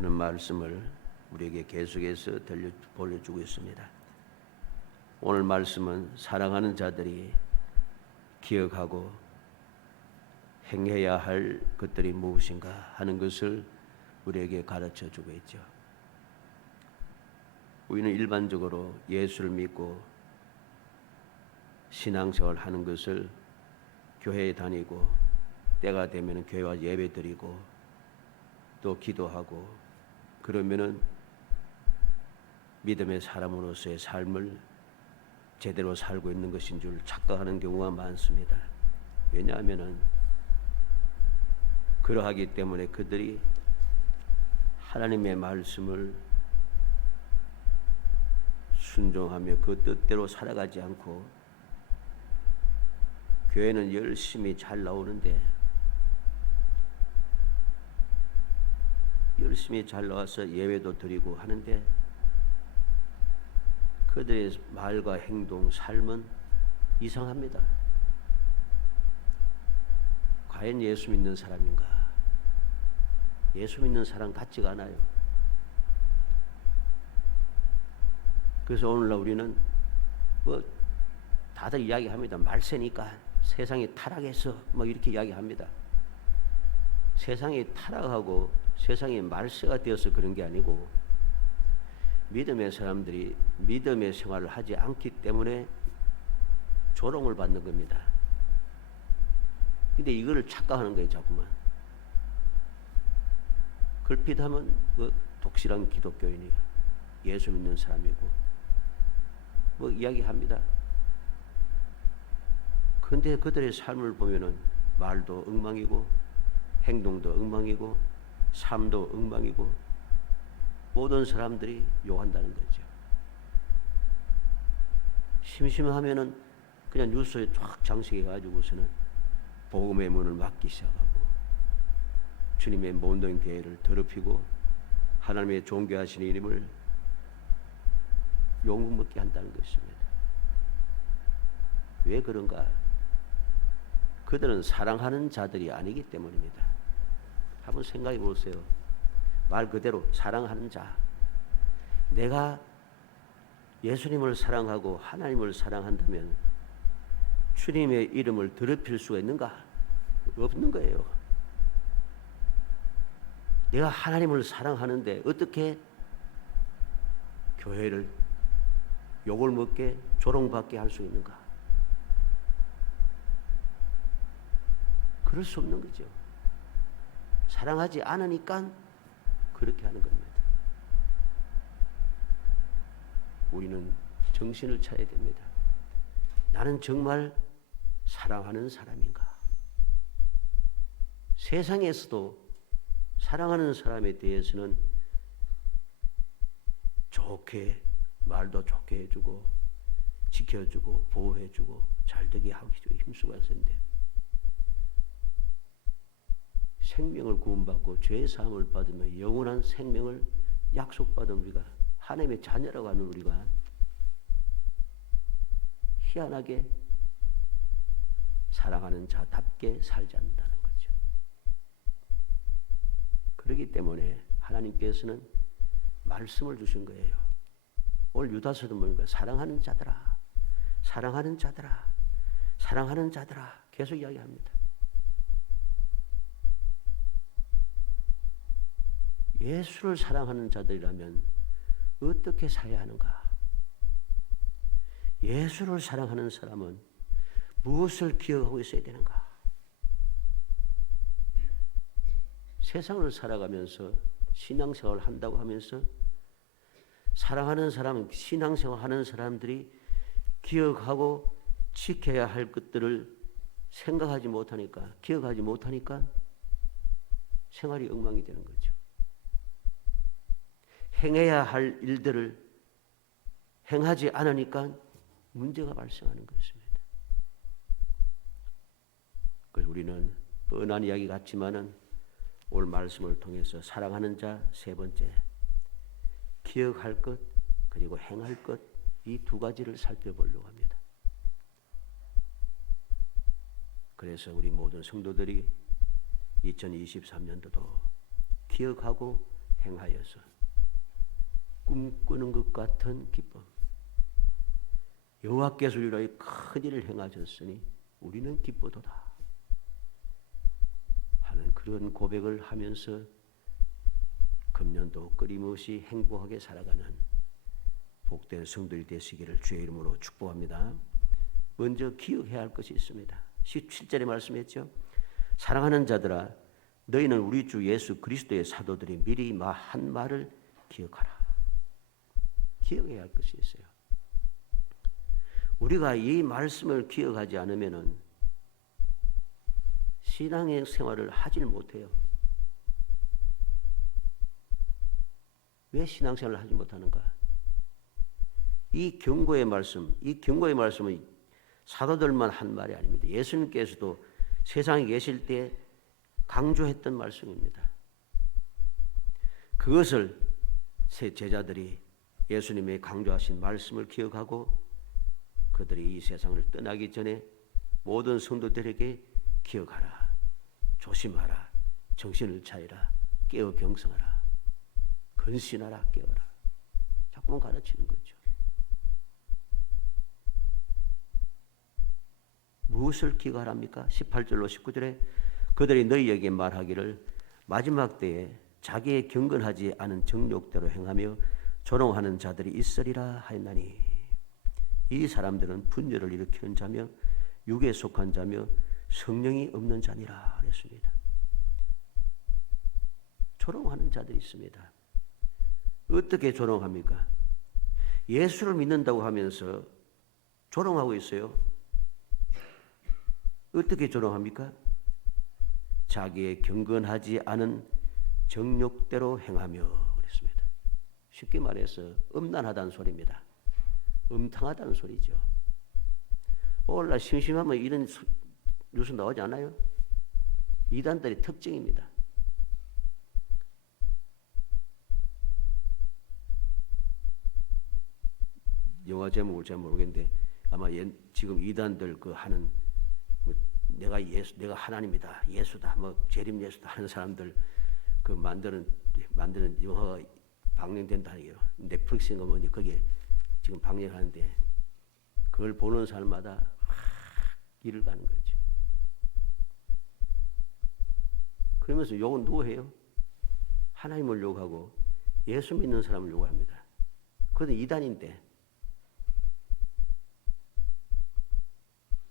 하는 말씀을 우리에게 계속해서 보여주고 있습니다. 오늘 말씀은 사랑하는 자들이 기억하고 행해야 할 것들이 무엇인가 하는 것을 우리에게 가르쳐 주고 있죠. 우리는 일반적으로 예수를 믿고 신앙생활 하는 것을 교회에 다니고 때가 되면 교회와 예배 드리고 또 기도하고 그러면은 믿음의 사람으로서의 삶을 제대로 살고 있는 것인 줄 착각하는 경우가 많습니다. 왜냐하면은 그러하기 때문에 그들이 하나님의 말씀을 순종하며 그 뜻대로 살아가지 않고 교회는 열심히 잘 나오는데 열심히 잘 나와서 예배도 드리고 하는데 그들의 말과 행동, 삶은 이상합니다. 과연 예수 믿는 사람인가? 예수 믿는 사람 같지가 않아요. 그래서 오늘날 우리는 다들 이야기합니다. 말세니까 세상이 타락해서 이렇게 이야기합니다. 세상이 타락하고 세상이 말세가 되어서 그런 게 아니고 믿음의 사람들이 믿음의 생활을 하지 않기 때문에 조롱을 받는 겁니다. 근데 이거를 착각하는 거예요, 자꾸만. 걸핏하면 독실한 기독교인이에요. 예수 믿는 사람이고 이야기합니다. 근데 그들의 삶을 보면은 말도 엉망이고 행동도 엉망이고 삶도 엉망이고 모든 사람들이 욕한다는 거죠. 심심하면은 그냥 뉴스에 쫙 장식해 가지고서는 복음의 문을 막기 시작하고 주님의 모든 교회를 더럽히고 하나님의 존귀하신 이름을 욕먹게 한다는 것입니다. 왜 그런가? 그들은 사랑하는 자들이 아니기 때문입니다. 한번 생각해 보세요. 말 그대로 사랑하는 자. 내가 예수님을 사랑하고 하나님을 사랑한다면 주님의 이름을 더럽힐 수가 있는가? 없는 거예요. 내가 하나님을 사랑하는데 어떻게 교회를 욕을 먹게 조롱받게 할 수 있는가? 그럴 수 없는 거죠. 사랑하지 않으니까 그렇게 하는 겁니다. 우리는 정신을 차려야 됩니다. 나는 정말 사랑하는 사람인가? 세상에서도 사랑하는 사람에 대해서는 좋게 말도 좋게 해주고 지켜주고 보호해주고 잘되게 하기 위해 힘쓰고 있었는데 생명을 구원받고 죄의 사함을 받으며 영원한 생명을 약속받은 우리가 하나님의 자녀라고 하는 우리가 희한하게 사랑하는 자답게 살지 않는다는 거죠. 그렇기 때문에 하나님께서는 말씀을 주신 거예요. 오늘 유다서도 보니까 사랑하는 자들아, 사랑하는 자들아, 사랑하는 자들아 계속 이야기합니다. 예수를 사랑하는 자들이라면 어떻게 살아야 하는가? 예수를 사랑하는 사람은 무엇을 기억하고 있어야 되는가? 세상을 살아가면서 신앙생활을 한다고 하면서 사랑하는 사람은 신앙생활 하는 사람들이 기억하고 지켜야 할 것들을 생각하지 못하니까 기억하지 못하니까 생활이 엉망이 되는 거죠. 행해야 할 일들을 행하지 않으니까 문제가 발생하는 것입니다. 그래서 우리는 뻔한 이야기 같지만은 오늘 말씀을 통해서 사랑하는 자 세 번째, 기억할 것 그리고 행할 것 이 두 가지를 살펴보려고 합니다. 그래서 우리 모든 성도들이 2023년도도 기억하고 행하여서 꿈꾸는 것 같은 기쁨. 여호와께서 우리를 위하여 큰 일을 행하셨으니 우리는 기쁘도다 하는 그런 고백을 하면서 금년도 끊임없이 행복하게 살아가는 복된 성도들이 되시기를 주의 이름으로 축복합니다. 먼저 기억해야 할 것이 있습니다. 17절에 말씀했죠. 사랑하는 자들아 너희는 우리 주 예수 그리스도의 사도들이 미리 한 말을 기억하라. 기억해야 할 것이 있어요. 우리가 이 말씀을 기억하지 않으면은 신앙의 생활을 하질 못해요. 왜 신앙생활을 하지 못하는가? 이 경고의 말씀은 사도들만 한 말이 아닙니다. 예수님께서도 세상에 계실 때 강조했던 말씀입니다. 그것을 새 제자들이 예수님의 강조하신 말씀을 기억하고 그들이 이 세상을 떠나기 전에 모든 성도들에게 기억하라, 조심하라, 정신을 차리라, 깨어 경성하라, 근신하라, 깨어라. 자꾸만 가르치는 거죠. 무엇을 기억하랍니까? 18절로 19절에 그들이 너희에게 말하기를 마지막 때에 자기의 경건하지 않은 정욕대로 행하며 조롱하는 자들이 있으리라 하였나니 이 사람들은 분열을 일으키는 자며 육에 속한 자며 성령이 없는 자니라 그랬습니다. 조롱하는 자들이 있습니다. 어떻게 조롱합니까? 예수를 믿는다고 하면서 조롱하고 있어요. 어떻게 조롱합니까? 자기의 경건하지 않은 정욕대로 행하며 그랬습니다. 쉽게 말해서 음란하다는 소리입니다. 음탕하다는 소리죠. 오늘날 심심하면 이런 뉴스 나오지 않아요? 이단들의 특징입니다. 영화 제목을 잘 모르겠는데 아마 지금 이단들 그 하는 뭐 내가 하나님이다, 예수다, 뭐 재림 예수다 하는 사람들 그 만드는 영화가 방영된다는 게요. 넷플릭스인가 뭐니 거기에 지금 방영하는데 그걸 보는 사람마다 길을 가는 거죠. 그러면서 욕은 누구 해요? 하나님을 욕하고 예수 믿는 사람을 욕합니다. 그것은 이단인데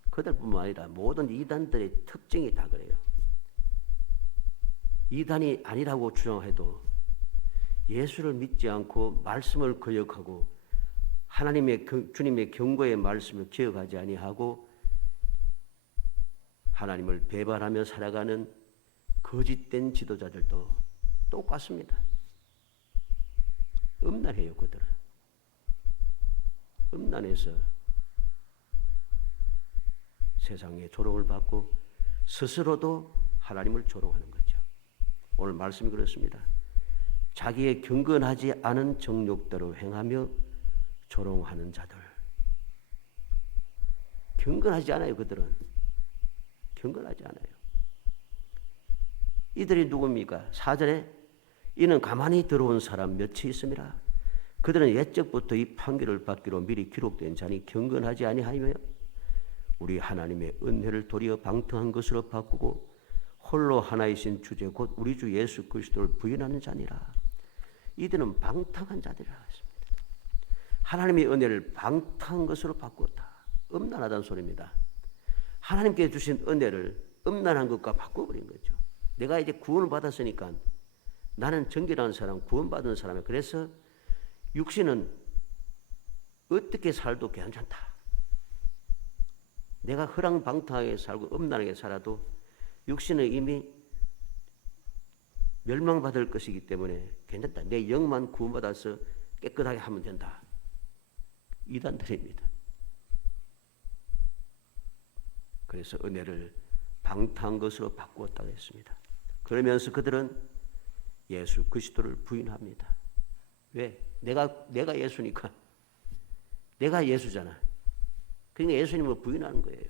그들뿐만 아니라 모든 이단들의 특징이 다 그래요. 이단이 아니라고 주장해도 예수를 믿지 않고 말씀을 거역하고 주님의 경고의 말씀을 기억하지 아니하고 하나님을 배반하며 살아가는 거짓된 지도자들도 똑같습니다. 음란해요, 그들은. 음란해서 세상에 조롱을 받고 스스로도 하나님을 조롱하는 거죠. 오늘 말씀이 그렇습니다. 자기의 경건하지 않은 정욕대로 행하며 조롱하는 자들. 경건하지 않아요, 그들은. 경건하지 않아요. 이들이 누굽니까? 4절에 이는 가만히 들어온 사람 몇이 있음이라. 그들은 옛적부터 이 판결을 받기로 미리 기록된 자니 경건하지 아니하며 우리 하나님의 은혜를 도리어 방탕한 것으로 바꾸고 홀로 하나이신 주제 곧 우리 주 예수 그리스도를 부인하는 자니라. 이들은 방탕한 자들이라 했습니다. 하나님의 은혜를 방탕한 것으로 바꾸었다. 음란하다는 소리입니다. 하나님께 주신 은혜를 음란한 것과 바꿔버린 거죠. 내가 이제 구원을 받았으니까 나는 정결한 사람, 구원받은 사람이야. 그래서 육신은 어떻게 살도 괜찮다. 내가 허랑방탕하게 살고 음란하게 살아도 육신은 이미 멸망받을 것이기 때문에 괜찮다. 내 영만 구원받아서 깨끗하게 하면 된다. 이단들입니다. 그래서 은혜를 방탕한 것으로 바꾸었다고 했습니다. 그러면서 그들은 예수 그리스도를 부인합니다. 왜? 내가 예수니까. 내가 예수잖아. 그러니까 예수님을 부인하는 거예요.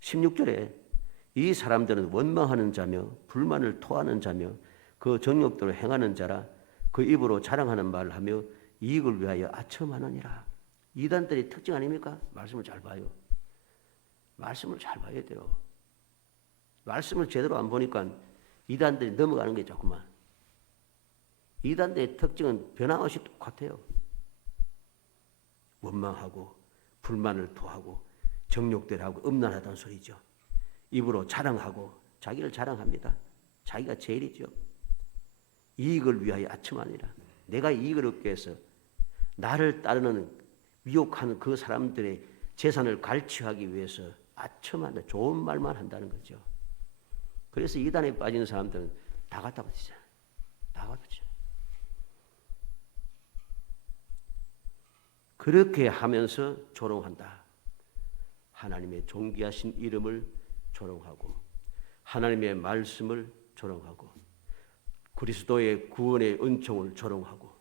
16절에 이 사람들은 원망하는 자며 불만을 토하는 자며 그 정욕대로 행하는 자라 그 입으로 자랑하는 말을 하며 이익을 위하여 아첨하느니라. 이단들의 특징 아닙니까? 말씀을 잘 봐요. 말씀을 잘 봐야 돼요. 말씀을 제대로 안 보니까 이단들이 넘어가는 게 자꾸만. 이단들의 특징은 변함없이 똑같아요. 원망하고 불만을 토하고 정욕대로 하고 음란하다는 소리죠. 입으로 자랑하고 자기를 자랑합니다. 자기가 제일이죠. 이익을 위하여 아첨하니라. 내가 이익을 얻기 위해서 나를 따르는 미혹하는 그 사람들의 재산을 갈취하기 위해서 아첨한다. 좋은 말만 한다는 거죠. 그래서 이단에 빠진 사람들은 다 갖다 붙이잖아요. 다 갖다 붙여. 그렇게 하면서 조롱한다. 하나님의 존귀하신 이름을 조롱하고 하나님의 말씀을 조롱하고 그리스도의 구원의 은총을 조롱하고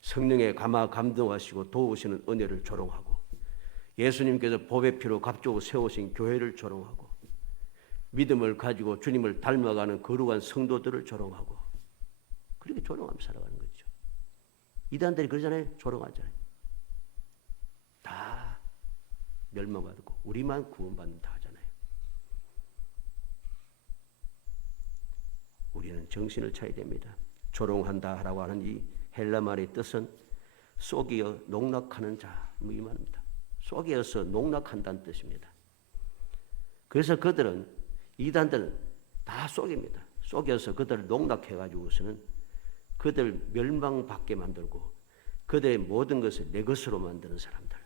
성령의 감화 감동하시고 도우시는 은혜를 조롱하고 예수님께서 보배 피로 값주고 세우신 교회를 조롱하고 믿음을 가지고 주님을 닮아가는 거룩한 성도들을 조롱하고 그렇게 조롱하며 살아가는 거죠. 이단들이 그러잖아요. 조롱하잖아요. 다 멸망받고 우리만 구원받는다 하잖아요. 우리는 정신을 차려야 됩니다. 조롱한다라고 하는 이 헬라 말의 뜻은 속이어 농락하는 자 이 말입니다. 속이어서 농락한다는 뜻입니다. 그래서 그들은 이단들은 다 속입니다. 속여서 그들을 농락해가지고서는 그들 멸망받게 만들고 그들의 모든 것을 내 것으로 만드는 사람들.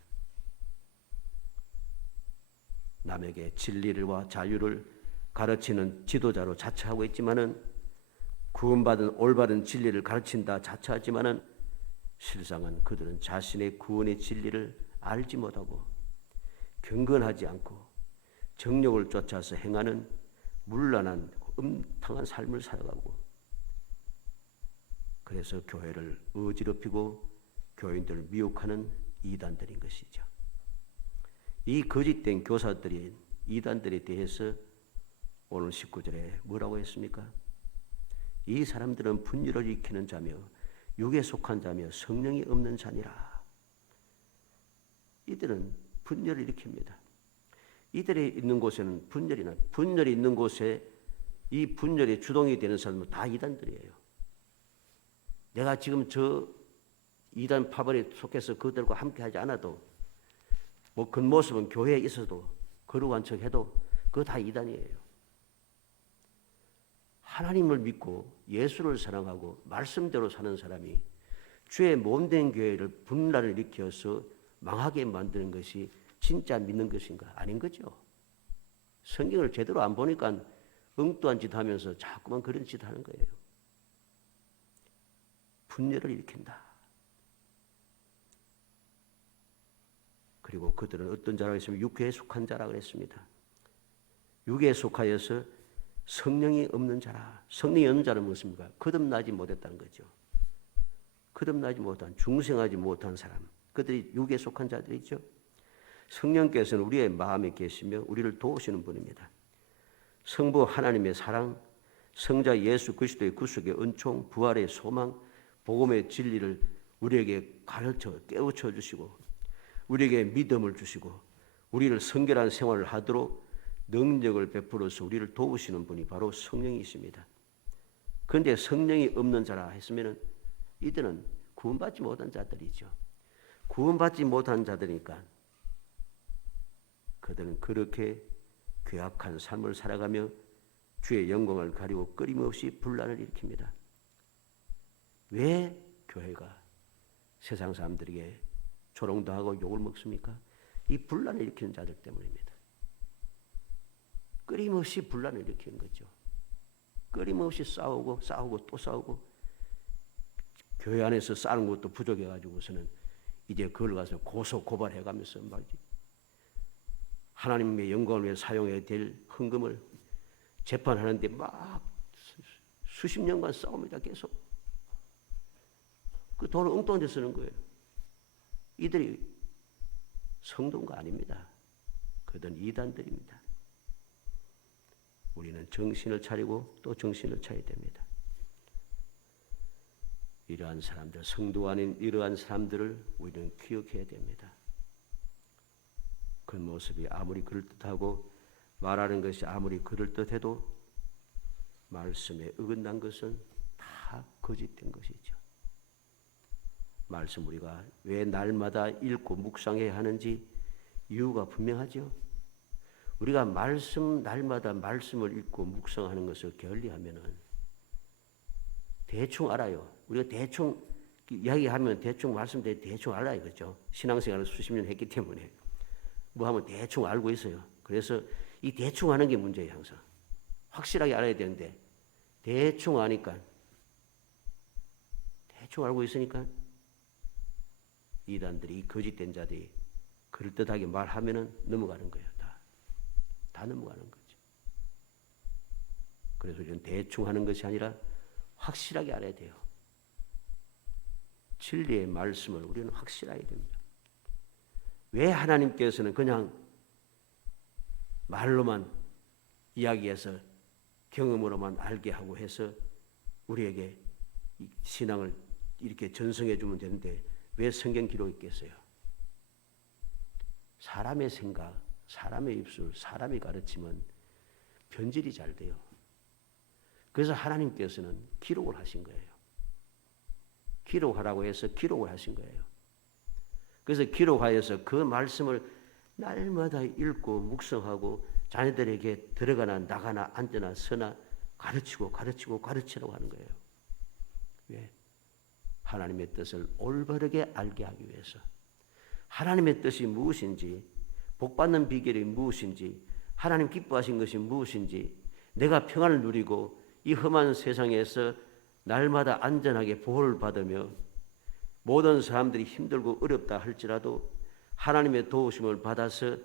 남에게 진리와 자유를 가르치는 지도자로 자처하고 있지만은 구원받은 올바른 진리를 가르친다 자처하지만은 실상은 그들은 자신의 구원의 진리를 알지 못하고 경건하지 않고 정욕을 쫓아서 행하는 문란한 음탕한 삶을 살아가고 그래서 교회를 어지럽히고 교인들을 미혹하는 이단들인 것이죠. 이 거짓된 교사들인 이단들에 대해서 오늘 19절에 뭐라고 했습니까? 이 사람들은 분열을 일으키는 자며 육에 속한 자며 성령이 없는 자니라. 이들은 분열을 일으킵니다. 이들이 있는 곳에는 분열이 있는 곳에 이 분열의 주동이 되는 사람은 다 이단들이에요. 내가 지금 저 이단 파벌에 속해서 그들과 함께하지 않아도 뭐 겉모습은 교회에 있어도 거룩한 척해도 그거 다 이단이에요. 하나님을 믿고 예수를 사랑하고 말씀대로 사는 사람이 주의 몸된 교회를 분란을 일으켜서 망하게 만드는 것이 진짜 믿는 것인가? 아닌 거죠. 성경을 제대로 안 보니까 엉뚱한 짓 하면서 자꾸만 그런 짓 하는 거예요. 분열을 일으킨다. 그리고 그들은 어떤 자라고 했으면 육회에 속한 자라고 했습니다. 육에 속하여서 성령이 없는 자라. 성령이 없는 자는 무엇입니까? 거듭나지 못했다는 거죠. 거듭나지 못한, 중생하지 못한 사람. 그들이 육에 속한 자들이죠. 성령께서는 우리의 마음에 계시며 우리를 도우시는 분입니다. 성부 하나님의 사랑, 성자 예수 그리스도의 구속의 은총, 부활의 소망, 복음의 진리를 우리에게 가르쳐 깨우쳐 주시고 우리에게 믿음을 주시고 우리를 성결한 생활을 하도록 능력을 베풀어서 우리를 도우시는 분이 바로 성령이십니다. 그런데 성령이 없는 자라 했으면 이들은 구원받지 못한 자들이죠. 구원받지 못한 자들이니까 그들은 그렇게 괴악한 삶을 살아가며 주의 영광을 가리고 끊임없이 분란을 일으킵니다. 왜 교회가 세상 사람들에게 조롱당하고 욕을 먹습니까? 이 분란을 일으키는 자들 때문입니다. 끊임없이 분란을 일으키는 거죠. 끊임없이 싸우고 또 싸우고 교회 안에서 싸는 것도 부족해가지고서는 이제 그걸 가서 고소고발해가면서 말이지. 하나님의 영광을 위해 사용해야 될 헌금을 재판하는데 막 수십 년간 싸웁니다. 계속. 그 돈을 엉뚱한 데 쓰는 거예요. 이들이 성도가 아닙니다. 그들은 이단들입니다. 우리는 정신을 차리고 또 정신을 차려야 됩니다. 이러한 사람들, 성도 아닌 이러한 사람들을 우리는 기억해야 됩니다. 그 모습이 아무리 그럴듯하고 말하는 것이 아무리 그럴듯해도 말씀에 어긋난 것은 다 거짓된 것이죠. 말씀 우리가 왜 날마다 읽고 묵상해야 하는지 이유가 분명하죠. 우리가 날마다 말씀을 읽고 묵상하는 것을 게을리하면은 대충 알아요. 우리가 대충 이야기하면 대충 말씀대로 대충 알아요. 그렇죠? 신앙생활을 수십 년 했기 때문에 뭐 하면 대충 알고 있어요. 그래서 이 대충 하는 게 문제예요. 항상 확실하게 알아야 되는데 대충 아니까 대충 알고 있으니까 이단들이, 이 거짓된 자들이 그럴듯하게 말하면은 넘어가는 거예요. 다 넘어가는 거죠. 그래서 우리는 대충 하는 것이 아니라 확실하게 알아야 돼요. 진리의 말씀을 우리는 확실하게 됩니다. 왜 하나님께서는 그냥 말로만 이야기해서 경험으로만 알게 하고 해서 우리에게 신앙을 이렇게 전승해 주면 되는데 왜 성경 기록이 있겠어요? 사람의 생각, 사람의 입술, 사람이 가르치면 변질이 잘 돼요. 그래서 하나님께서는 기록을 하신 거예요. 기록하라고 해서 기록을 하신 거예요. 그래서 기록하여서 그 말씀을 날마다 읽고 묵상하고 자녀들에게 들어가나 나가나 앉거나 서나 가르치라고 하는 거예요. 왜? 하나님의 뜻을 올바르게 알게 하기 위해서. 하나님의 뜻이 무엇인지, 복받는 비결이 무엇인지, 하나님 기뻐하신 것이 무엇인지, 내가 평안을 누리고 이 험한 세상에서 날마다 안전하게 보호를 받으며 모든 사람들이 힘들고 어렵다 할지라도 하나님의 도우심을 받아서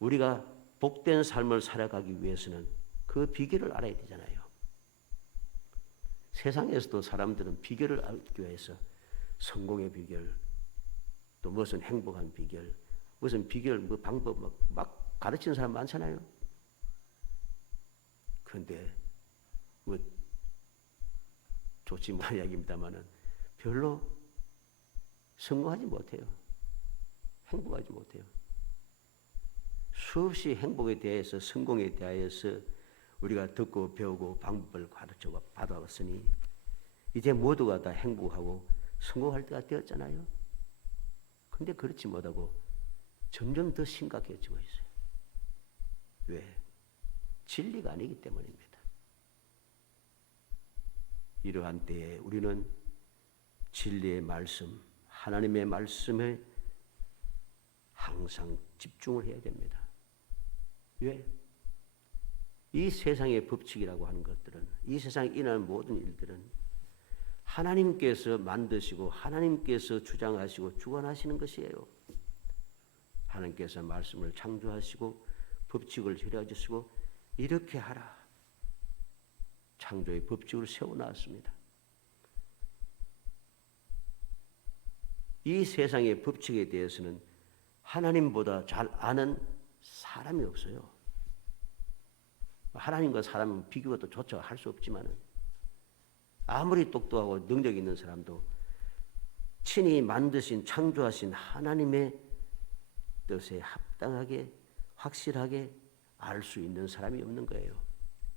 우리가 복된 삶을 살아가기 위해서는 그 비결을 알아야 되잖아요. 세상에서도 사람들은 비결을 알기 위해서 성공의 비결, 또 무슨 행복한 비결, 무슨 비결, 뭐 방법 막 가르치는 사람 많잖아요. 그런데 뭐 좋지 못한 이야기입니다만은 별로 성공하지 못해요. 행복하지 못해요. 수없이 행복에 대해서, 성공에 대하여서 우리가 듣고 배우고 방법을 가르쳐 받아왔으니 이제 모두가 다 행복하고 성공할 때가 되었잖아요. 근데 그렇지 못하고 점점 더 심각해지고 있어요. 왜? 진리가 아니기 때문입니다. 이러한 때에 우리는 진리의 말씀, 하나님의 말씀에 항상 집중을 해야 됩니다. 왜? 이 세상의 법칙이라고 하는 것들은, 이 세상에 일어나는 모든 일들은 하나님께서 만드시고 하나님께서 주장하시고 주관하시는 것이에요. 하나님께서 말씀을 창조하시고 법칙을 정해주시고 이렇게 하라. 창조의 법칙을 세워놨습니다. 이 세상의 법칙에 대해서는 하나님보다 잘 아는 사람이 없어요. 하나님과 사람은 비교가 또 조차 할 수 없지만은 아무리 똑똑하고 능력 있는 사람도 친히 만드신 창조하신 하나님의 뜻에 합당하게 확실하게 알 수 있는 사람이 없는 거예요.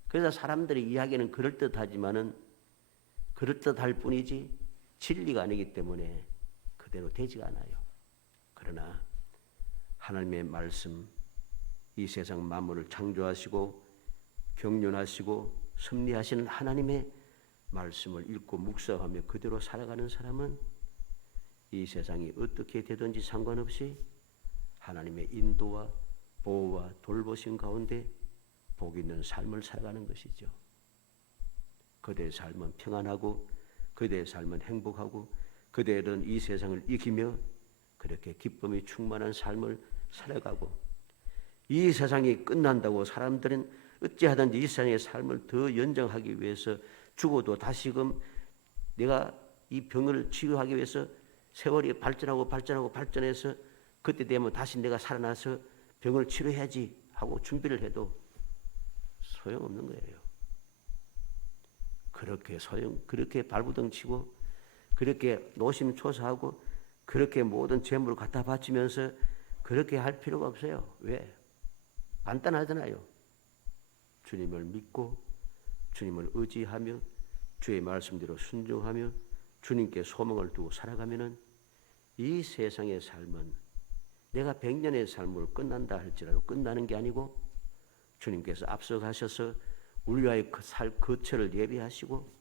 그래서 사람들의 이야기는 그럴듯하지만은 그럴듯할 뿐이지 진리가 아니기 때문에 그대로 되지가 않아요. 그러나 하나님의 말씀, 이 세상 만물을 창조하시고 경륜하시고 섭리하시는 하나님의 말씀을 읽고 묵상하며 그대로 살아가는 사람은 이 세상이 어떻게 되든지 상관없이 하나님의 인도와 보호와 돌보심 가운데 복 있는 삶을 살아가는 것이죠. 그대의 삶은 평안하고 그대의 삶은 행복하고 그대는 이 세상을 이기며 그렇게 기쁨이 충만한 삶을 살아가고 이 세상이 끝난다고 사람들은 어찌하든지 이 세상의 삶을 더 연장하기 위해서 죽어도 다시금 내가 이 병을 치료하기 위해서 세월이 발전해서 그때 되면 다시 내가 살아나서 병을 치료해야지 하고 준비를 해도 소용없는 거예요. 그렇게 발부둥 치고 그렇게 노심초사하고 그렇게 모든 재물을 갖다 바치면서 그렇게 할 필요가 없어요. 왜? 간단하잖아요. 주님을 믿고 주님을 의지하며 주의 말씀대로 순종하며 주님께 소망을 두고 살아가면은 이 세상의 삶은 내가 100년의 삶을 끝난다 할지라도 끝나는 게 아니고 주님께서 앞서가셔서 우리와의 살 거처를 예비하시고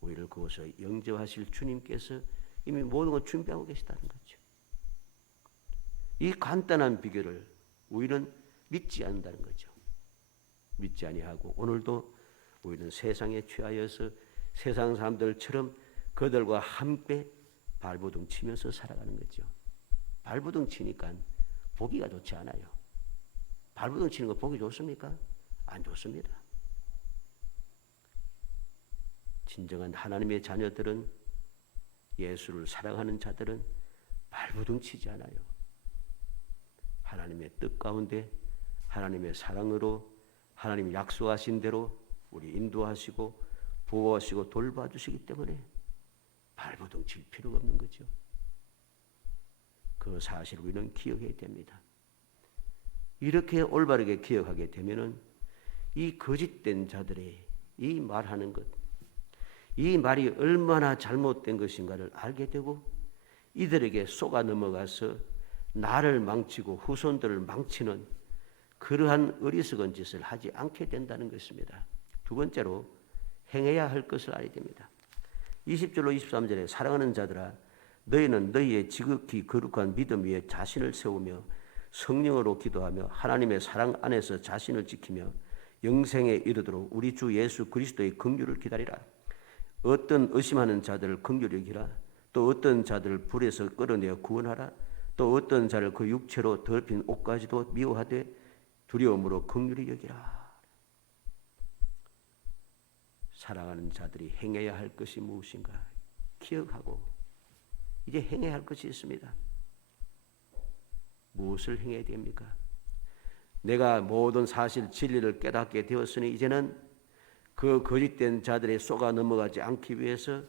우리를 그곳에 영접하실 주님께서 이미 모든 걸 준비하고 계시다는 거죠. 이 간단한 비결을 우리는 믿지 않는다는 거죠. 믿지 아니하고 오늘도 우리는 세상에 취하여서 세상 사람들처럼 그들과 함께 발버둥 치면서 살아가는 거죠. 발버둥 치니까 보기가 좋지 않아요. 발버둥 치는 거 보기 좋습니까? 안 좋습니다. 진정한 하나님의 자녀들은 예수를 사랑하는 자들은 발버둥 치지 않아요. 하나님의 뜻 가운데 하나님의 사랑으로 하나님이 약속하신 대로 우리 인도하시고 보호하시고 돌봐주시기 때문에 발버둥 칠 필요가 없는 거죠. 그 사실을 우리는 기억해야 됩니다. 이렇게 올바르게 기억하게 되면은 이 거짓된 자들의 이 말하는 것, 이 말이 얼마나 잘못된 것인가를 알게 되고 이들에게 속아 넘어가서 나를 망치고 후손들을 망치는 그러한 어리석은 짓을 하지 않게 된다는 것입니다. 두 번째로 행해야 할 것을 알아야 됩니다. 20절로 23절에 사랑하는 자들아 너희는 너희의 지극히 거룩한 믿음 위에 자신을 세우며 성령으로 기도하며 하나님의 사랑 안에서 자신을 지키며 영생에 이르도록 우리 주 예수 그리스도의 긍휼을 기다리라. 어떤 의심하는 자들을 긍휼히 여기라. 또 어떤 자들을 불에서 끌어내어 구원하라. 또 어떤 자를 그 육체로 더럽힌 옷까지도 미워하되 두려움으로 긍휼히 여기라. 사랑하는 자들이 행해야 할 것이 무엇인가 기억하고 이제 행해야 할 것이 있습니다. 무엇을 행해야 됩니까? 내가 모든 사실 진리를 깨닫게 되었으니 이제는 그 거짓된 자들의 속아 넘어가지 않기 위해서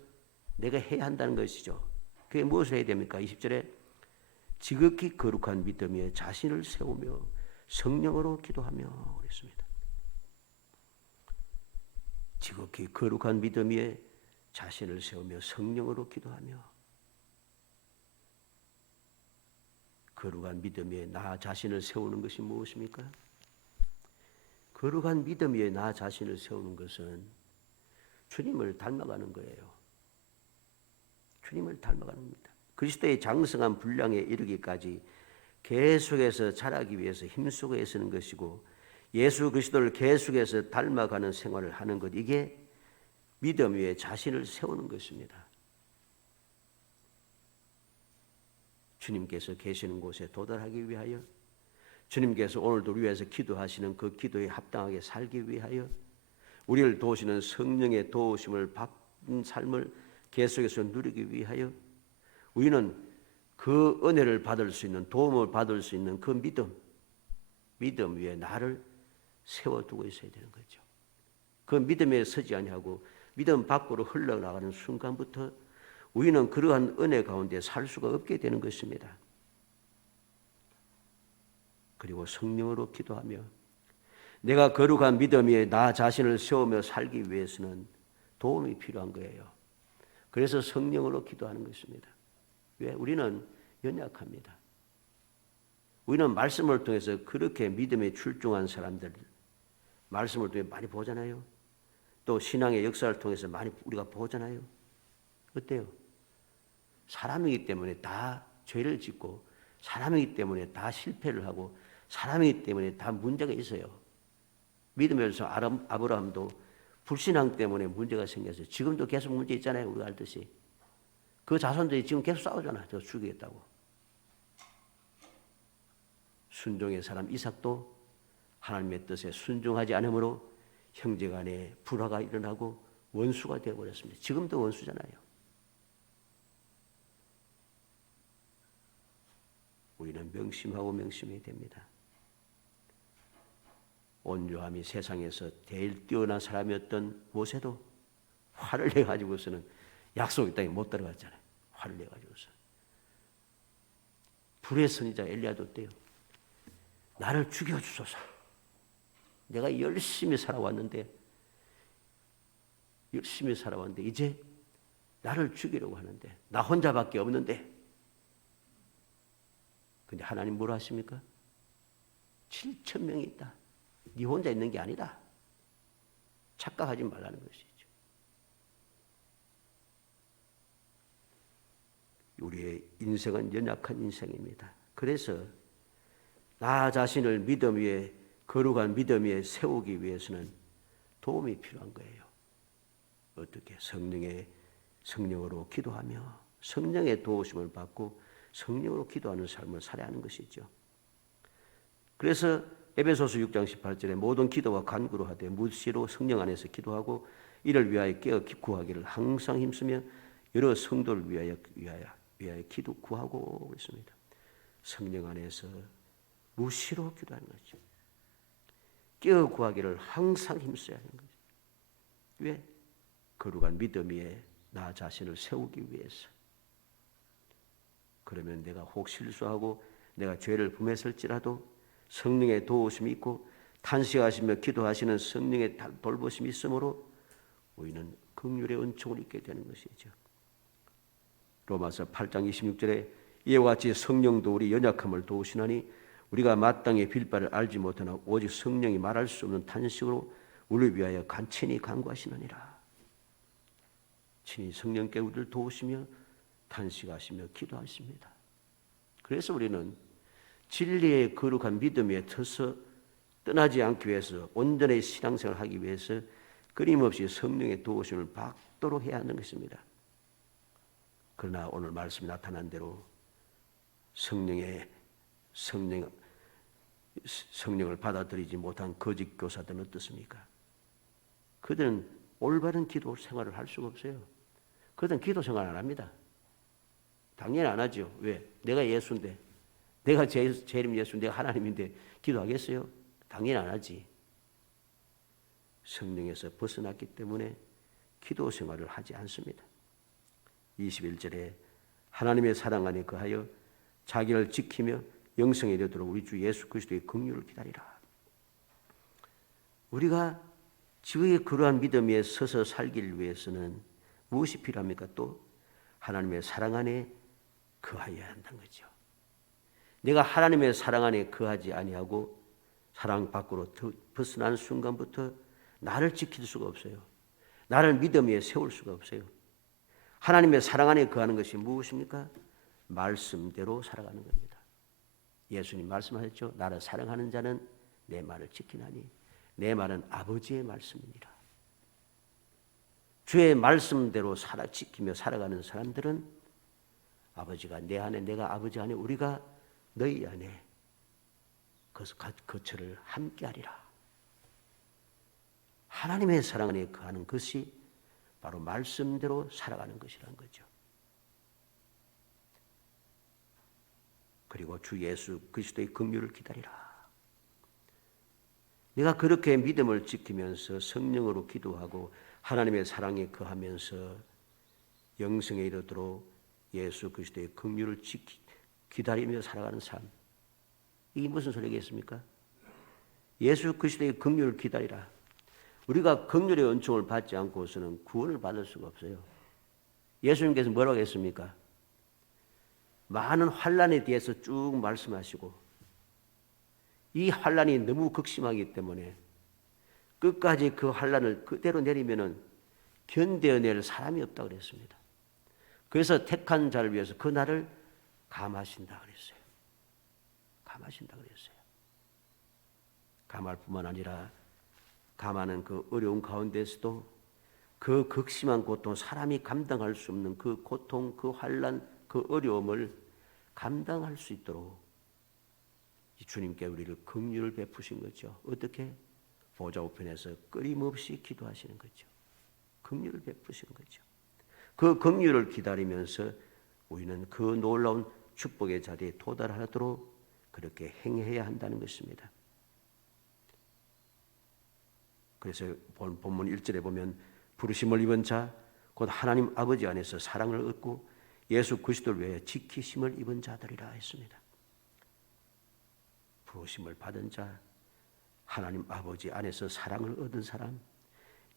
내가 해야 한다는 것이죠. 그게 무엇을 해야 됩니까? 20절에 지극히 거룩한 믿음 위에 자신을 세우며 성령으로 기도하며 그랬습니다. 지극히 거룩한 믿음 위에 자신을 세우며 성령으로 기도하며 거룩한 믿음 위에 나 자신을 세우는 것이 무엇입니까? 거룩한 믿음 위에 나 자신을 세우는 것은 주님을 닮아가는 거예요. 주님을 닮아가는 겁니다. 그리스도의 장성한 분량에 이르기까지 계속해서 자라기 위해서 힘쓰고 애쓰는 것이고 예수 그리스도를 계속해서 닮아가는 생활을 하는 것 이게 믿음 위에 자신을 세우는 것입니다. 주님께서 계시는 곳에 도달하기 위하여 주님께서 오늘도 우리 위해서 기도하시는 그 기도에 합당하게 살기 위하여 우리를 도우시는 성령의 도우심을 받은 삶을 계속해서 누리기 위하여 우리는 그 은혜를 받을 수 있는 도움을 받을 수 있는 그 믿음 위에 나를 세워두고 있어야 되는 거죠. 그 믿음에 서지 아니하고 믿음 밖으로 흘러나가는 순간부터 우리는 그러한 은혜 가운데 살 수가 없게 되는 것입니다. 그리고 성령으로 기도하며 내가 거룩한 믿음 위에 나 자신을 세우며 살기 위해서는 도움이 필요한 거예요. 그래서 성령으로 기도하는 것입니다. 왜? 우리는 연약합니다. 우리는 말씀을 통해서 그렇게 믿음에 출중한 사람들 말씀을 통해 많이 보잖아요. 또 신앙의 역사를 통해서 많이 우리가 보잖아요. 어때요? 사람이기 때문에 다 죄를 짓고 사람이기 때문에 다 실패를 하고 사람이기 때문에 다 문제가 있어요. 믿음에서 아브라함도 불신앙 때문에 문제가 생겼어요. 지금도 계속 문제 있잖아요. 우리가 알듯이. 그 자손들이 지금 계속 싸우잖아. 저 죽이겠다고. 순종의 사람 이삭도 하나님의 뜻에 순종하지 않으므로 형제간에 불화가 일어나고 원수가 되어버렸습니다. 지금도 원수잖아요. 우리는 명심하고 명심해야 됩니다. 온유함이 세상에서 제일 뛰어난 사람이었던 모세도 화를 내가지고서는 약속의 땅에 못 들어갔잖아요. 화를 내가지고서. 불의 선지자 엘리야도 어때요? 나를 죽여주소서. 내가 열심히 살아왔는데 이제 나를 죽이려고 하는데 나 혼자밖에 없는데. 근데 하나님 뭐라 하십니까? 7,000명이 있다. 네 혼자 있는 게 아니다. 착각하지 말라는 것이죠. 우리의 인생은 연약한 인생입니다. 그래서 나 자신을 믿음 위에, 거룩한 믿음 위에 세우기 위해서는 도움이 필요한 거예요. 어떻게? 성령으로 기도하며 성령의 도우심을 받고 성령으로 기도하는 삶을 살아야 하는 것이죠. 그래서 에베소서 6장 18절에 모든 기도와 간구로 하되 무시로 성령 안에서 기도하고 이를 위하여 깨어 구하기를 항상 힘쓰며 여러 성도를 위하여 기도 구하고 있습니다. 성령 안에서 무시로 기도하는 거죠. 깨어 구하기를 항상 힘써야 하는 거죠. 왜? 거룩한 믿음 위에 나 자신을 세우기 위해서. 그러면 내가 혹 실수하고 내가 죄를 범했을지라도 성령의 도우심이 있고 탄식하시며 기도하시는 성령의 돌보심이 있으므로 우리는 긍휼의 은총을 입게 되는 것이죠. 로마서 8장 26절에 이와 같이 성령도 우리 연약함을 도우시나니 우리가 마땅히 빌 바를 알지 못하나 오직 성령이 말할 수 없는 탄식으로 우리를 위하여 간친히 간구하시느니라. 친히 성령께 우리를 도우시며 탄식하시며 기도하십니다. 그래서 우리는 진리의 거룩한 믿음 위에 서서 떠나지 않기 위해서 온전히 신앙생활을 하기 위해서 끊임없이 성령의 도우심을 받도록 해야 하는 것입니다. 그러나 오늘 말씀이 나타난 대로 성령을 받아들이지 못한 거짓 교사들은 어떻습니까? 그들은 올바른 기도 생활을 할 수가 없어요. 그들은 기도 생활 안 합니다. 당연히 안 하죠. 왜? 내가 예수인데, 내가 제 이름 예수인데, 내가 하나님인데 기도하겠어요? 당연히 안 하지. 성령에서 벗어났기 때문에 기도 생활을 하지 않습니다. 21절에 하나님의 사랑 안에 거하여 자기를 지키며 영생에 이르도록 우리 주 예수 그리스도의 긍휼을 기다리라. 우리가 주의 그러한 믿음 위에 서서 살기 위해서는 무엇이 필요합니까? 또 하나님의 사랑 안에 거하여야 한다는 거죠. 내가 하나님의 사랑 안에 거하지 아니하고 사랑 밖으로 벗어나는 순간부터 나를 지킬 수가 없어요. 나를 믿음 위에 세울 수가 없어요. 하나님의 사랑 안에 거하는 것이 무엇입니까? 말씀대로 살아가는 겁니다. 예수님 말씀하셨죠. 나를 사랑하는 자는 내 말을 지키나니 내 말은 아버지의 말씀이니라. 주의 말씀대로 지키며 살아가는 사람들은 아버지가 내 안에, 내가 아버지 안에, 우리가 너희 안에 거처를 함께하리라. 하나님의 사랑 안에 거하는 것이 바로 말씀대로 살아가는 것이라는 거죠. 그리고 주 예수 그리스도의 긍휼을 기다리라. 내가 그렇게 믿음을 지키면서 성령으로 기도하고 하나님의 사랑에 거하면서 영생에 이르도록 예수 그리스도의 긍휼을 기다리며 살아가는 삶. 이게 무슨 소리겠습니까? 예수 그리스도의 긍휼을 기다리라. 우리가 긍휼의 은총을 받지 않고서는 구원을 받을 수가 없어요. 예수님께서 뭐라고 했습니까? 많은 환난에 대해서 쭉 말씀하시고 이 환난이 너무 극심하기 때문에 끝까지 그 환난을 그대로 내리면은 견뎌낼 사람이 없다고 그랬습니다. 그래서 택한 자를 위해서 그 날을 감하신다 그랬어요. 감하신다 그랬어요. 감할 뿐만 아니라 감하는 그 어려운 가운데서도 그 극심한 고통, 사람이 감당할 수 없는 그 고통, 그 환난, 그 어려움을 감당할 수 있도록 주님께 우리를 긍휼을 베푸신 거죠. 어떻게? 보좌 우편에서 끊임없이 기도하시는 거죠. 긍휼을 베푸시는 거죠. 그 긍휼을 기다리면서 우리는 그 놀라운 축복의 자리에 도달하도록 그렇게 행해야 한다는 것입니다. 그래서 본문 1절에 보면 부르심을 입은 자, 곧 하나님 아버지 안에서 사랑을 얻고 예수 그리스도를 위해 지키심을 입은 자들이라 했습니다. 부르심을 받은 자, 하나님 아버지 안에서 사랑을 얻은 사람,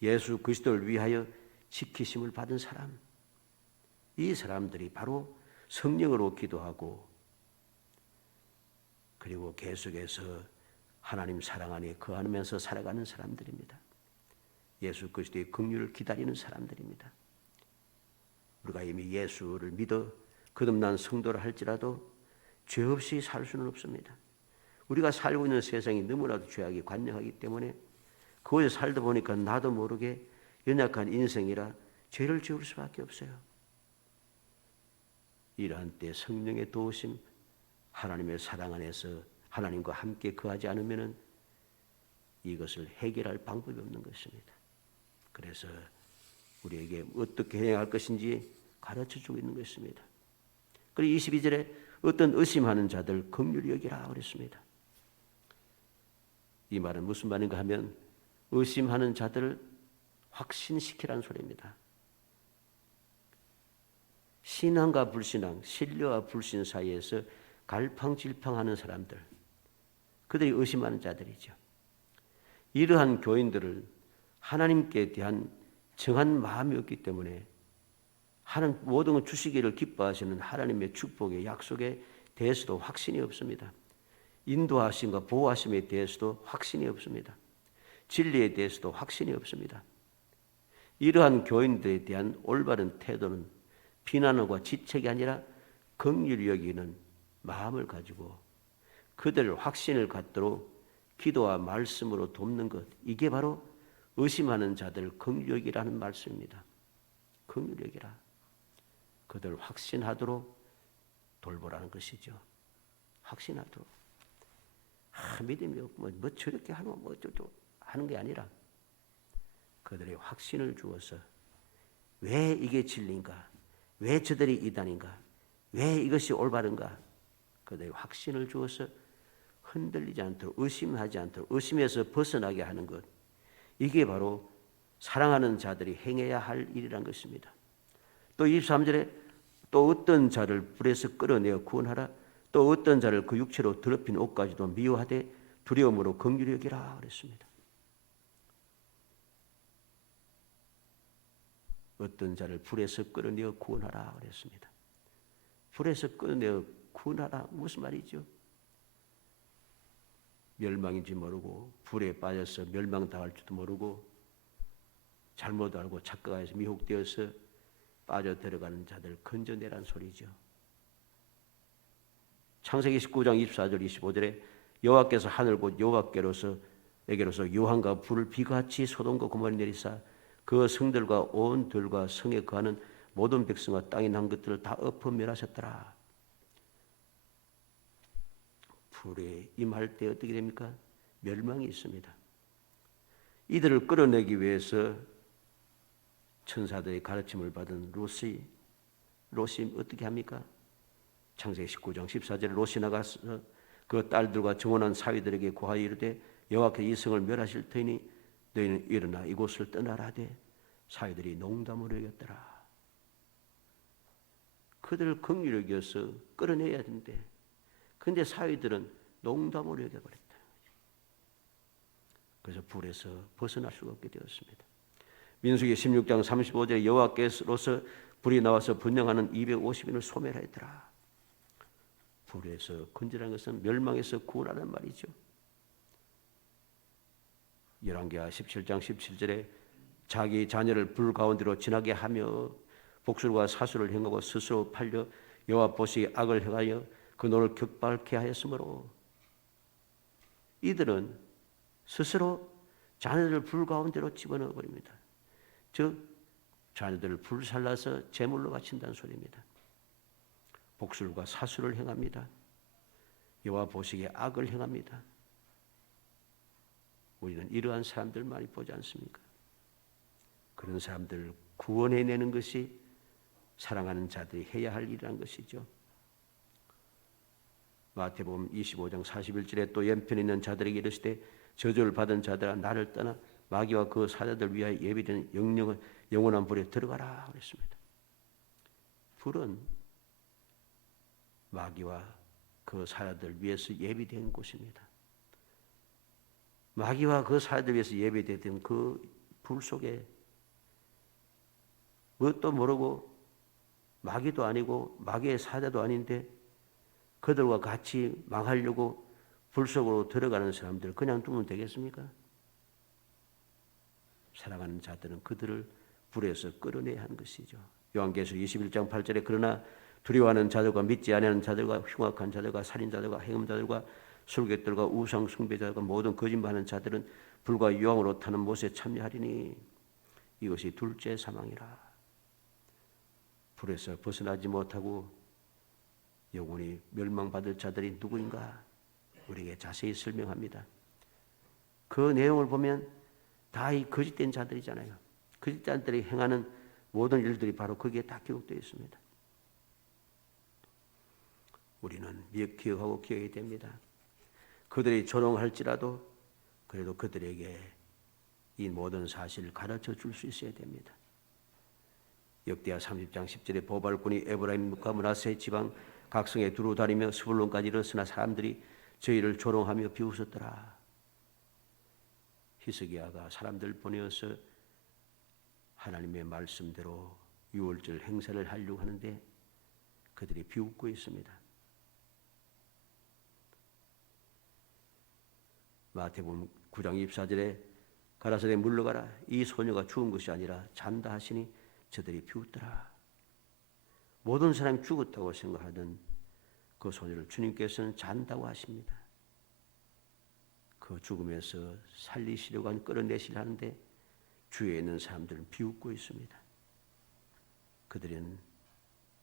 예수 그리스도를 위하여 지키심을 받은 사람, 이 사람들이 바로 성령으로 기도하고 그리고 계속해서 하나님 사랑 안에 거하면서 살아가는 사람들입니다. 예수 그리스도의 긍휼을 기다리는 사람들입니다. 우리가 이미 예수를 믿어 거듭난 성도를 할지라도 죄 없이 살 수는 없습니다. 우리가 살고 있는 세상이 너무나도 죄악이 관영하기 때문에 그곳에 살다 보니까 나도 모르게 연약한 인생이라 죄를 지을 수밖에 없어요. 이러한 때 성령의 도우심, 하나님의 사랑 안에서 하나님과 함께 거하지 않으면 이것을 해결할 방법이 없는 것입니다. 그래서 우리에게 어떻게 해야 할 것인지 가르쳐주고 있는 것입니다. 그리고 22절에 어떤 의심하는 자들 긍휼히 여기라 그랬습니다. 이 말은 무슨 말인가 하면 의심하는 자들을 확신시키라는 소리입니다. 신앙과 불신앙, 신뢰와 불신 사이에서 갈팡질팡하는 사람들, 그들이 의심하는 자들이죠. 이러한 교인들을 하나님께 대한 정한 마음이 없기 때문에 하나님 모든 것 주시기를 기뻐하시는 하나님의 축복의 약속에 대해서도 확신이 없습니다. 인도하심과 보호하심에 대해서도 확신이 없습니다. 진리에 대해서도 확신이 없습니다. 이러한 교인들에 대한 올바른 태도는 비난과 지책이 아니라 긍휼히 여기는 마음을 가지고 그들을 확신을 갖도록 기도와 말씀으로 돕는 것, 이게 바로 의심하는 자들 긍휼히 여기라는 말씀입니다. 긍휼히 여기라. 그들 확신하도록 돌보라는 것이죠. 확신하도록. 믿음이 없고 뭐 저렇게 하는 뭐 어쩌고 하는 게 아니라 그들의 확신을 주어서 왜 이게 진리인가? 왜 저들이 이단인가? 왜 이것이 올바른가? 그들의 확신을 주어서 흔들리지 않도록, 의심하지 않도록, 의심에서 벗어나게 하는 것, 이게 바로 사랑하는 자들이 행해야 할 일이란 것입니다. 또 23절에 또 어떤 자를 불에서 끌어내어 구원하라, 또 어떤 자를 그 육체로 더럽힌 옷까지도 미워하되 두려움으로 긍휼히 여기라 그랬습니다. 어떤 자를 불에서 끌어내어 구원하라 그랬습니다. 불에서 끌어내어 구원하라 무슨 말이죠? 멸망인지 모르고 불에 빠져서 멸망당할지도 모르고 잘못 알고 착각해서 미혹되어서 빠져들어가는 자들 건져내란 소리죠. 창세기 19장 24절 25절에 여호와께서 하늘 곧 여호와께로서 유황과 불을 비같이 소돔과 고모라에 내리사 그 성들과 온 들과 성에 거하는 모든 백성과 땅에 난 것들을 다 엎어 멸하셨더라. 불에 임할 때 어떻게 됩니까? 멸망이 있습니다. 이들을 끌어내기 위해서 천사들의 가르침을 받은 롯이 어떻게 합니까? 창세기 19장 14절에 롯이 나가서 그 딸들과 정혼한 사위들에게 고하여 이르되 여호와께서 이 성을 멸하실 터이니 너희는 일어나 이곳을 떠나라 하되 사위들이 농담으로 여겼더라. 그들을 긍휼히 여겨서 끌어내야 되는데 그런데 사위들은 농담으로 여겨버렸다. 그래서 불에서 벗어날 수가 없게 되었습니다. 민수기 16장 35절에 여호와께로서 불이 나와서 분양하는 250인을 소멸하였더라. 불에서 건져라는 것은 멸망에서 구원하는 말이죠. 열왕기하 17장 17절에 자기 자녀를 불 가운데로 지나게 하며 복술과 사수를 행하고 스스로 팔려 여호와 보시기에 악을 행하여 그 노를 격발케 하였으므로 이들은 스스로 자녀들을 불 가운데로 집어넣어 버립니다. 즉 자녀들을 불살라서 제물로 바친다는 소리입니다. 복술과 사수를 행합니다. 여호와 보시기에 악을 행합니다. 우리는 이러한 사람들 많이 보지 않습니까? 그런 사람들을 구원해내는 것이 사랑하는 자들이 해야 할 일이라는 것이죠. 마태복음 25장 41절에 또 연편에 있는 자들에게 이르시되 저주를 받은 자들아 나를 떠나 마귀와 그 사자들 위하여 예비된 영원한 불에 들어가라 그랬습니다. 불은 마귀와 그 사자들 위해서 예비된 곳입니다. 마귀와 그 사자들 위해서 예비된 그 불 속에 뭣도 모르고 마귀도 아니고 마귀의 사자도 아닌데 그들과 같이 망하려고 불 속으로 들어가는 사람들 그냥 두면 되겠습니까? 사랑하는 자들은 그들을 불에서 끌어내야 하는 것이죠. 요한계시록 21장 8절에 그러나 두려워하는 자들과 믿지 아니하는 자들과 흉악한 자들과 살인자들과 행음자들과 술객들과 우상 숭배자들과 모든 거짓말하는 자들은 불과 유황으로 타는 못에 참여하리니 이것이 둘째 사망이라. 불에서 벗어나지 못하고 영원히 멸망받을 자들이 누구인가? 우리에게 자세히 설명합니다. 그 내용을 보면 다 이 거짓된 자들이잖아요. 거짓된 자들이 행하는 모든 일들이 바로 거기에 다 기록되어 있습니다. 우리는 기억하고 기억해야 됩니다. 그들이 조롱할지라도 그래도 그들에게 이 모든 사실을 가르쳐 줄 수 있어야 됩니다. 역대하 30장 10절에 보발꾼이 에브라임과 므낫세 지방 각성에 두루 다니며 스불론까지 일어서나 사람들이 저희를 조롱하며 비웃었더라. 히스기야가 사람들 보내어서 하나님의 말씀대로 유월절 행사를 하려고 하는데 그들이 비웃고 있습니다. 마태복음 9장 24절에 가라사대 물러가라. 이 소녀가 죽은 것이 아니라 잔다 하시니 저들이 비웃더라. 모든 사람이 죽었다고 생각하던 그 소녀를 주님께서는 잔다고 하십니다. 그 죽음에서 살리시려고 한 끌어내시려 하는데 주위에 있는 사람들은 비웃고 있습니다. 그들은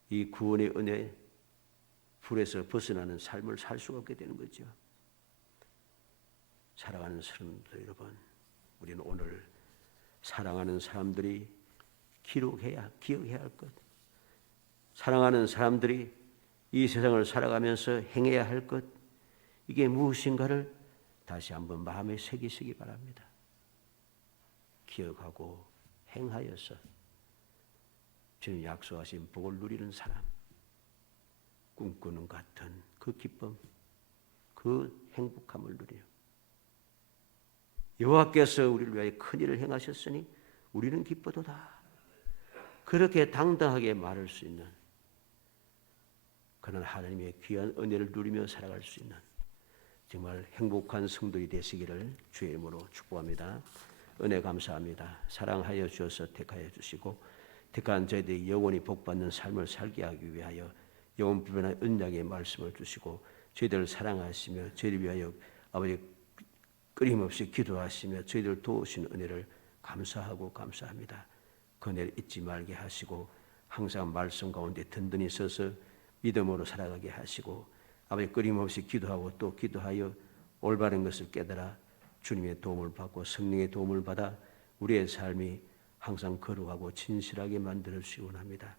이 구원의 은혜 불에서 벗어나는 삶을 살 수가 없게 되는 거죠. 사랑하는 사람들 여러분, 우리는 오늘 사랑하는 사람들이 기억해야 할 것, 사랑하는 사람들이 이 세상을 살아가면서 행해야 할 것, 이게 무엇인가를 다시 한번 마음에 새기시기 바랍니다. 기억하고 행하여서 주님 약속하신 복을 누리는 사람, 꿈꾸는 같은 그 기쁨, 그 행복함을 누려요. 여호와께서 우리를 위하여 큰 일을 행하셨으니 우리는 기쁘도다. 그렇게 당당하게 말할 수 있는 그런 하나님의 귀한 은혜를 누리며 살아갈 수 있는 정말 행복한 성도이 되시기를 주의 이름으로 축복합니다. 은혜 감사합니다. 사랑하여 주셔서 택하여 주시고 택한 저희들이 영원히 복받는 삶을 살게 하기 위하여 영원 불변한 언약의 말씀을 주시고 저희들을 사랑하시며 저희를 위하여 아버지 끊임없이 기도하시며 저희들을 도우신 은혜를 감사하고 감사합니다. 그 은혜를 잊지 말게 하시고 항상 말씀 가운데 든든히 서서 믿음으로 살아가게 하시고 아버지 끊임없이 기도하고 또 기도하여 올바른 것을 깨달아 주님의 도움을 받고 성령의 도움을 받아 우리의 삶이 항상 거룩하고 진실하게 만들어 주시기 원합니다.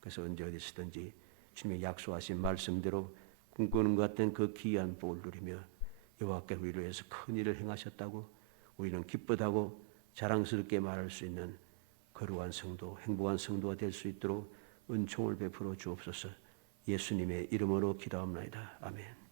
그래서 언제 어디서든지 주님의 약속하신 말씀대로 꿈꾸는 것 같은 그 귀한 복을 누리며 여호와께서 우리를 위해서 큰 일을 행하셨다고 우리는 기쁘다고 자랑스럽게 말할 수 있는 거룩한 성도, 행복한 성도가 될 수 있도록 은총을 베풀어 주옵소서. 예수님의 이름으로 기도합니다. 아멘.